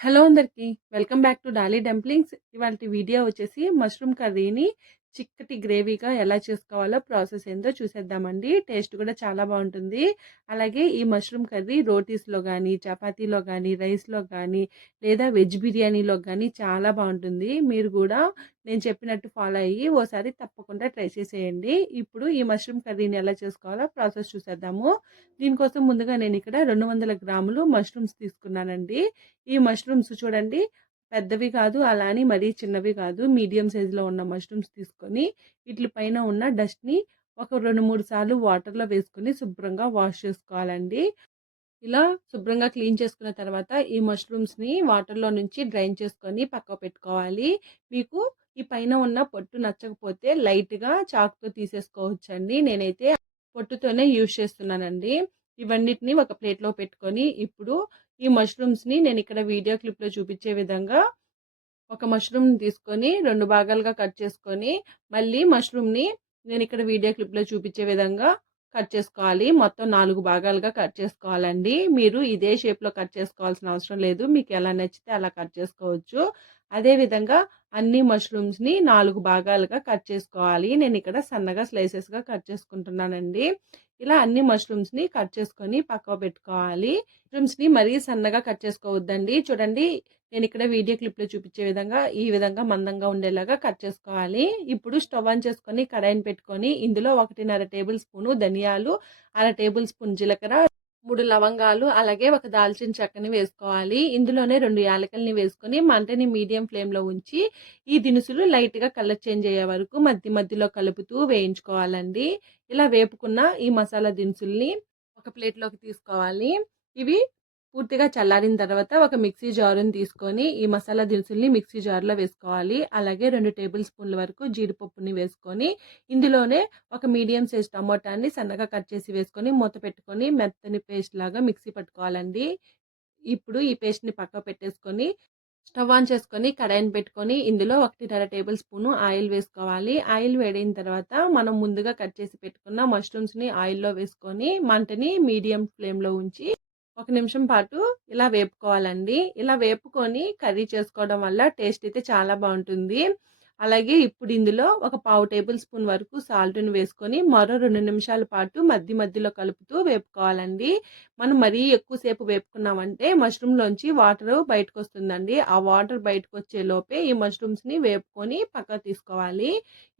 Hello అందరికి. Welcome back to Dolly dumplings. ఇవాల్టి video వచ్చేసి మష్రూమ్ కర్రీని చిక్కటి గ్రేవీగా ఎలా చేసుకోవాలో ప్రాసెస్ ఏందో చూసేద్దామండి. టేస్ట్ కూడా చాలా బాగుంటుంది. అలాగే ఈ మష్రూమ్ కర్రీ రోటీస్లో కానీ, చపాతీలో కానీ, రైస్లో కానీ, లేదా వెజ్ బిర్యానీలో కానీ చాలా బాగుంటుంది. మీరు కూడా నేను చెప్పినట్టు ఫాలో అయ్యి ఓసారి తప్పకుండా ట్రై చేసేయండి. ఇప్పుడు ఈ మష్రూమ్ కర్రీని ఎలా చేసుకోవాలో ప్రాసెస్ చూసేద్దాము. దీనికోసం ముందుగా నేను ఇక్కడ 200 గ్రాములు మష్రూమ్స్ తీసుకున్నానండి. ఈ మష్రూమ్స్ చూడండి, పెద్దవి కాదు, అలా అని మరీ చిన్నవి కాదు, మీడియం సైజులో ఉన్న మష్రూమ్స్ తీసుకొని వీటి పైన ఉన్న డస్ట్ని ఒక 2-3 సార్లు వాటర్లో వేసుకొని శుభ్రంగా వాష్ చేసుకోవాలండి. ఇలా శుభ్రంగా క్లీన్ చేసుకున్న తర్వాత ఈ మష్రూమ్స్ని వాటర్లో నుంచి డ్రైన్ చేసుకొని పక్కకు పెట్టుకోవాలి. మీకు ఈ పైన ఉన్న పొట్టు నచ్చకపోతే లైట్గా చాకుతో తీసేసుకోవచ్చండి. నేనైతే పొట్టుతోనే యూజ్ చేస్తున్నానండి. ఇవన్నిటిని ఒక ప్లేట్లో పెట్టుకొని ఇప్పుడు ఈ మష్రూమ్స్ని నేను ఇక్కడ వీడియో క్లిప్లో చూపించే విధంగా ఒక మష్రూమ్ తీసుకొని 2 భాగాలుగా కట్ చేసుకొని మళ్ళీ మష్రూమ్ని నేను ఇక్కడ వీడియో క్లిప్లో చూపించే విధంగా కట్ చేసుకోవాలి. మొత్తం 4 భాగాలుగా కట్ చేసుకోవాలండి. మీరు ఇదే షేప్లో కట్ చేసుకోవాల్సిన అవసరం లేదు. మీకు ఎలా నచ్చితే అలా కట్ చేసుకోవచ్చు. అదేవిధంగా అన్ని మష్రూమ్స్ని 4 భాగాలుగా కట్ చేసుకోవాలి. నేను ఇక్కడ సన్నగా స్లైసెస్గా కట్ చేసుకుంటున్నానండి. ఇలా అన్ని మష్రూమ్స్ని కట్ చేసుకొని పక్కకు పెట్టుకోవాలి. మష్రూమ్స్ని మరీ సన్నగా కట్ చేసుకోవద్దండి. చూడండి, నేను ఇక్కడ వీడియో క్లిప్లో చూపించే విధంగా ఈ విధంగా మందంగా ఉండేలాగా కట్ చేసుకోవాలి. ఇప్పుడు స్టవ్ ఆన్ చేసుకొని కడాయిని పెట్టుకొని ఇందులో 1.5 టేబుల్ స్పూను ధనియాలు, 1/2 టేబుల్ స్పూన్ జీలకర్ర, 3 లవంగాలు, అలాగే ఒక దాల్చిన చెక్కని వేసుకోవాలి. ఇందులోనే 2 యాలకల్ని వేసుకొని మంటని మీడియం ఫ్లేమ్లో ఉంచి ఈ దినుసులు లైట్గా కలర్ చేంజ్ అయ్యే వరకు మధ్య మధ్యలో కలుపుతూ వేయించుకోవాలండి. ఇలా వేపుకున్న ఈ మసాలా దినుసుల్ని ఒక ప్లేట్లోకి తీసుకోవాలి. ఇవి పూర్తిగా చల్లారిన తర్వాత ఒక మిక్సీ జారుని తీసుకొని ఈ మసాలా దినుసుల్ని మిక్సీ జార్లో వేసుకోవాలి. అలాగే 2 టేబుల్ స్పూన్ల వరకు జీడిపప్పుని వేసుకొని ఇందులోనే ఒక మీడియం సైజ్ టమోటాని సన్నగా కట్ చేసి వేసుకొని మూత పెట్టుకొని మెత్తని పేస్ట్ లాగా మిక్సీ పట్టుకోవాలండి. ఇప్పుడు ఈ పేస్ట్ని పక్కకు పెట్టేసుకొని స్టవ్ ఆన్ చేసుకొని కడాయిని పెట్టుకొని ఇందులో 1.5 టేబుల్ స్పూను ఆయిల్ వేసుకోవాలి. ఆయిల్ వేడైన తర్వాత మనం ముందుగా కట్ చేసి పెట్టుకున్న మష్రూమ్స్ని ఆయిల్లో వేసుకొని మంటని మీడియం ఫ్లేమ్లో ఉంచి 1 నిమిషం పాటు ఇలా వేపుకోవాలండి. ఇలా వేపుకొని కర్రీ చేసుకోవడం వల్ల టేస్ట్ అయితే చాలా బాగుంటుంది. అలాగే ఇప్పుడు ఇందులో ఒక 1/2 టేబుల్ స్పూన్ వరకు సాల్ట్ని వేసుకొని మరో 2 నిమిషాల పాటు మధ్య మధ్యలో కలుపుతూ వేపుకోవాలండి. మనం మరీ ఎక్కువసేపు వేపుకున్నామంటే మష్రూమ్లోంచి వాటర్ బయటకు వస్తుందండి. ఆ వాటర్ బయటకు వచ్చే లోపే ఈ మష్రూమ్స్ని వేపుకొని పక్కకు తీసుకోవాలి.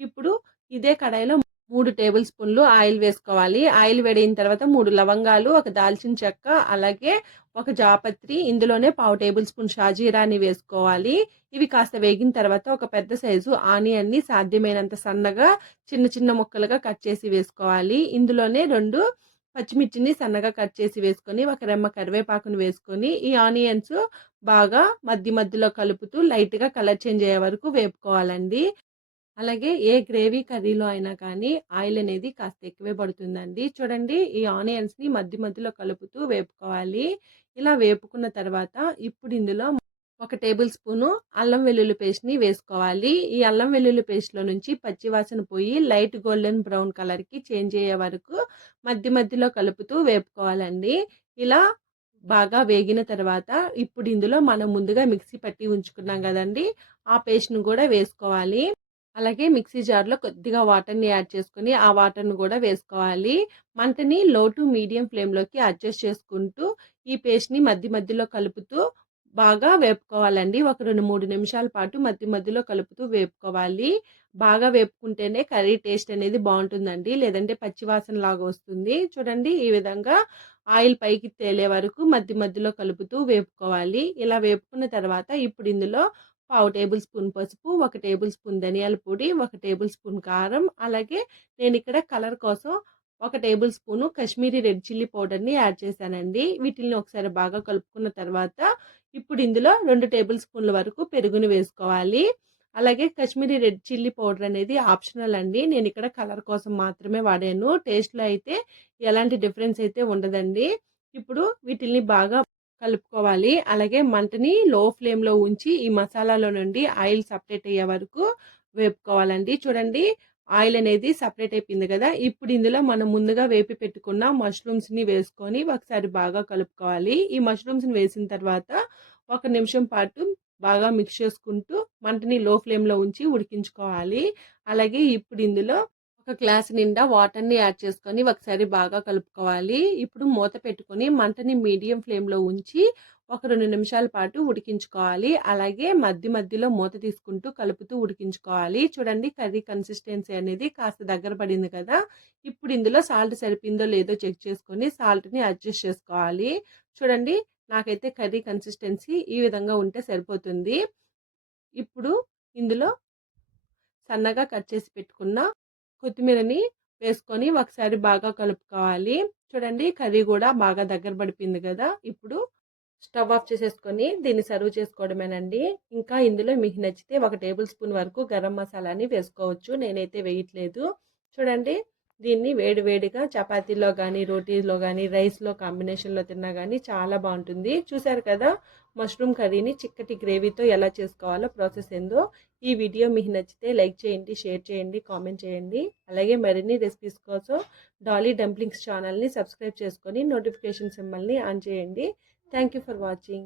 ఇప్పుడు ఇదే కడాయిలో 3 టేబుల్ స్పూన్లు ఆయిల్ వేసుకోవాలి. ఆయిల్ వేడైన తర్వాత 3 లవంగాలు, ఒక దాల్చిన చెక్క, అలాగే ఒక జాపత్రి, ఇందులోనే 1/2 టేబుల్ స్పూన్ షాజీరాని వేసుకోవాలి. ఇవి కాస్త వేగిన తర్వాత ఒక పెద్ద సైజు ఆనియన్ని సాధ్యమైనంత సన్నగా చిన్న చిన్న ముక్కలుగా కట్ చేసి వేసుకోవాలి. ఇందులోనే 2 పచ్చిమిర్చిని సన్నగా కట్ చేసి వేసుకొని ఒక రెమ్మ కరివేపాకును వేసుకొని ఈ ఆనియన్స్ బాగా మధ్య మధ్యలో కలుపుతూ లైట్గా కలర్ చేంజ్ అయ్యే వరకు వేపుకోవాలండి. అలాగే ఏ గ్రేవీ కర్రీలో అయినా కానీ ఆయిల్ అనేది కాస్త ఎక్కువే పడుతుందండి. చూడండి, ఈ ఆనియన్స్ని మధ్య మధ్యలో కలుపుతూ వేపుకోవాలి. ఇలా వేపుకున్న తర్వాత ఇప్పుడు ఇందులో 1 టేబుల్ స్పూను అల్లం వెల్లుల్లి పేస్ట్ని వేసుకోవాలి. ఈ అల్లం వెల్లుల్లి పేస్ట్లో నుంచి పచ్చివాసన పోయి లైట్ గోల్డెన్ బ్రౌన్ కలర్కి చేంజ్ అయ్యే వరకు మధ్య మధ్యలో కలుపుతూ వేపుకోవాలండి. ఇలా బాగా వేగిన తర్వాత ఇప్పుడు ఇందులో మనం ముందుగా మిక్సీ పట్టి ఉంచుకున్నాం కదండి, ఆ పేస్ట్ను కూడా వేసుకోవాలి. అలాగే మిక్సీ జార్లో కొద్దిగా వాటర్ని యాడ్ చేసుకొని ఆ వాటర్ను కూడా వేసుకోవాలి. మంటని లో టు మీడియం ఫ్లేమ్లోకి అడ్జస్ట్ చేసుకుంటూ ఈ పేస్ట్ని మధ్య మధ్యలో కలుపుతూ బాగా వేపుకోవాలండి. ఒక 2-3 నిమిషాల పాటు మధ్య మధ్యలో కలుపుతూ వేపుకోవాలి. బాగా వేపుకుంటేనే కర్రీ టేస్ట్ అనేది బాగుంటుందండి, లేదంటే పచ్చివాసన లాగా వస్తుంది. చూడండి, ఈ విధంగా ఆయిల్ పైకి తేలే వరకు మధ్య మధ్యలో కలుపుతూ వేపుకోవాలి. ఇలా వేపుకున్న తర్వాత ఇప్పుడు ఇందులో 1/2 టేబుల్ స్పూన్ పసుపు, 1 టేబుల్ స్పూన్ ధనియాల పొడి, 1 టేబుల్ స్పూన్ కారం, అలాగే నేను ఇక్కడ కలర్ కోసం 1 table spoon Kashmiri red chilli పౌడర్ని యాడ్ చేశానండి. వీటిని ఒకసారి బాగా కలుపుకున్న తర్వాత ఇప్పుడు ఇందులో 2 టేబుల్ స్పూన్ల వరకు పెరుగుని వేసుకోవాలి. అలాగే కాశ్మీరీ రెడ్ చిల్లీ పౌడర్ అనేది ఆప్షనల్ అండి. నేను ఇక్కడ కలర్ కోసం మాత్రమే వాడాను. టేస్ట్లో అయితే ఎలాంటి డిఫరెన్స్ అయితే ఉండదండి. ఇప్పుడు వీటిల్ని బాగా కలుపుకోవాలి. అలాగే మంటని లో ఫ్లేమ్లో ఉంచి ఈ మసాలాలో నుండి ఆయిల్ సపరేట్ అయ్యే వరకు వేపుకోవాలండి. చూడండి, ఆయిల్ అనేది సపరేట్ అయిపోయింది కదా. ఇప్పుడు ఇందులో మనం ముందుగా వేపి పెట్టుకున్న మష్రూమ్స్ని వేసుకొని ఒకసారి బాగా కలుపుకోవాలి. ఈ మష్రూమ్స్ని వేసిన తర్వాత 1 నిమిషం పాటు బాగా మిక్స్ చేసుకుంటూ మంటని లో ఫ్లేమ్‌లో ఉంచి ఉడికించుకోవాలి. అలాగే ఇప్పుడు ఇందులో ఒక గ్లాస్ నిండా వాటర్‌ని యాడ్ చేసుకొని ఒకసారి బాగా కలుపుకోవాలి. ఇప్పుడు మూత పెట్టుకొని మంటని మీడియం ఫ్లేమ్‌లో ఉంచి ఒక 2 నిమిషాల పాటు ఉడికించుకోవాలి. అలాగే మధ్యలో మూత తీసుకుంటూ కలుపుతూ ఉడికించుకోవాలి. చూడండి కర్రీ కన్సిస్టెన్సీ అనేది కాస్త దగ్గర పడింది కదా! ఇప్పుడు ఇందులో సాల్ట్ సరిపోయిందో లేదో చెక్ చేసుకొని సాల్ట్‌ని అడ్జస్ట్ చేసుకోవాలి. చూడండి నాకైతే కర్రీ కన్సిస్టెన్సీ ఈ విధంగా ఉంటే సరిపోతుంది. ఇప్పుడు ఇందులో సన్నగా కట్ చేసి పెట్టుకున్న కొత్తిమీరని వేసుకొని ఒకసారి బాగా కలుపుకోవాలి. చూడండి కర్రీ కూడా బాగా దగ్గర పడిపోయింది కదా! ఇప్పుడు స్టవ్ ఆఫ్ చేసేసుకొని దీన్ని సర్వ్ చేసుకోవడమేనండి. ఇంకా ఇందులో మీకు నచ్చితే 1 టేబుల్ స్పూన్ వరకు గరం మసాలాని వేసుకోవచ్చు. నేనైతే వేయట్లేదు. చూడండి దీన్ని వేడి వేడిగా చపాతీలో గానీ, రోటీలో గానీ, రైస్‌లో కాంబినేషన్‌లో తిన్నా గానీ చాలా బావుంటుంది. చూసారు కదా! మష్రూమ్ కర్రీని చిక్కటి గ్రేవీతో ఎలా చేసుకోవాలో ప్రాసెస్ ఏందో. ఈ వీడియో మీకు నచ్చితే లైక్ చేయండి, షేర్ చేయండి, కామెంట్ చేయండి. అలాగే మరిన్ని రెసిపీస్ కోసం డాలీ డంప్లింగ్స్ ఛానల్‌ని సబ్స్క్రైబ్ చేసుకొని నోటిఫికేషన్ సింబల్‌ని ఆన్ చేయండి. Thank you for watching.